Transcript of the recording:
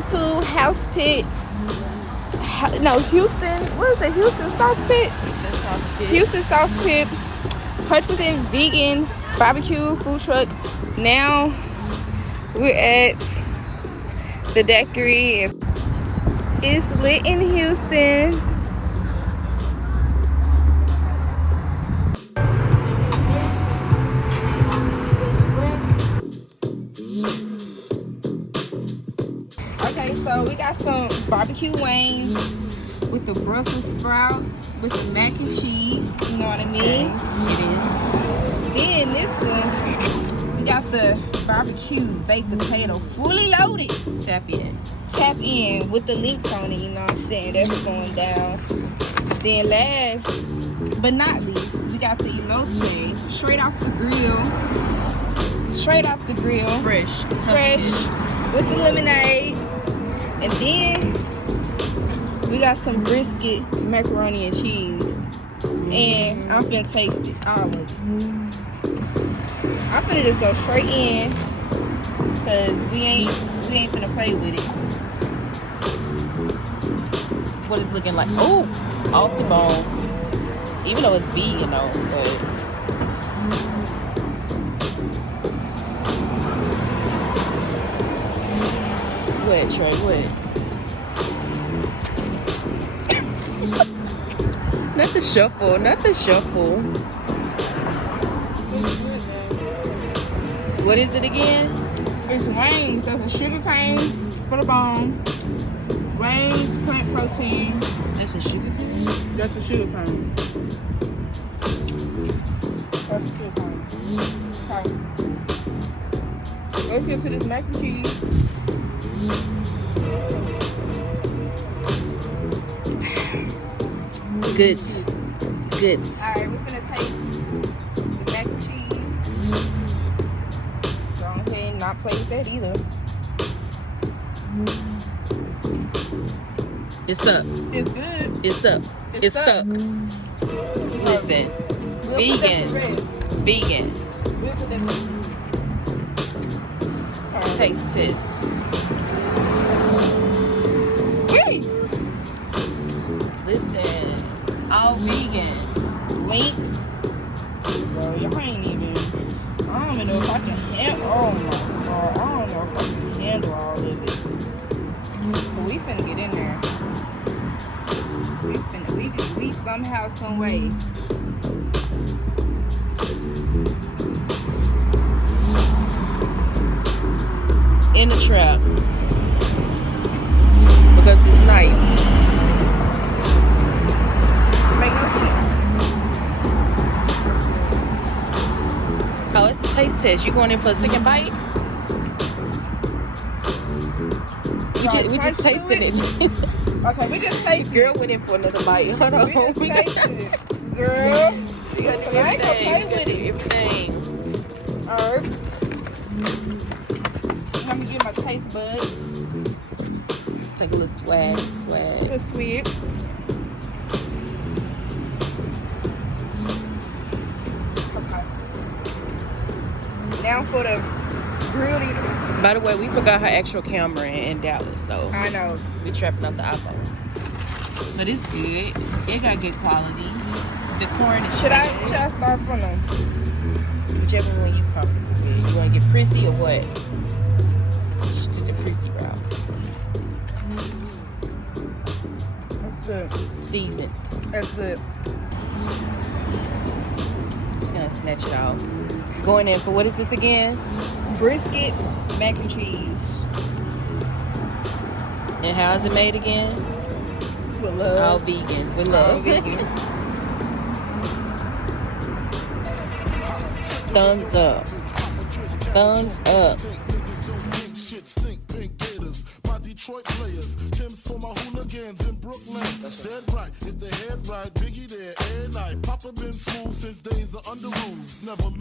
up to House Pit. No, Houston. What is it? Houston Sauce Pit? Houston Sauce Pit. 100% vegan barbecue food truck. Now we're at the daiquiri. It's lit in Houston. Okay, so we got some barbecue wings with the Brussels sprouts, with the mac and cheese, you know what I mean? Then this one, we got the barbecue baked potato, fully loaded. Tap in With the links on it, you know what I'm saying? That's going down. Then last but not least, we got the elote, straight off the grill. fresh With the lemonade. And then we got some brisket, macaroni and cheese. And I'm finna taste it, all of it. I'm finna just go straight in, cause we ain't finna play with it. what it's looking like. Oh, off the bone. Even though it's vegan though, but what, Trey? What? Not the shuffle. What is it again? It's wings, that's a sugar cane for the bone. Wings, plant protein. That's a sugar cane. That's a sugar cane. Okay. Let's get to this mac and cheese. Good. Alright, we're gonna take the mac and cheese. Go ahead and not play with that either. It's up. It's good. It's up. It's up. Listen, vegan. We'll put that Taste test. Wait. Listen, all vegan. Link. Bro, y'all ain't even. I don't even know if I can handle. Oh my god. I don't know if I can handle all of it. But we finna get in there. We somehow, some way. In the trap. Because it's nice. Make no sense. Oh, it's a taste test. You going in for a second bite? We just tasted it. Okay, we just tasted Girl went in for another bite. Hold on. We just tasted it. Girl. You gotta do I ain't gonna play with it. everything. Herb. Let me get my taste buds. Take a little swag. It's sweet. Okay. Now for the grilled eater. By the way, we forgot her actual camera in Dallas, so I know. we trapping off the iPhone. But it's good. It got good quality. The corn is Should I start from them? whichever one you probably do. You want to get prissy or what? She took the prissy route. That's good. Seasoned. That's good. Just gonna snatch it off. Going in for what is this again? Brisket, mac and cheese. And how is it made again? With love. All vegan. With love. All vegan. Thumbs up. Thumbs up. Detroit players, Tim's for my hooligans in Brooklyn. Dead right, if they head right, Biggie there, every night. Papa been smooth since days of under rules, never lose.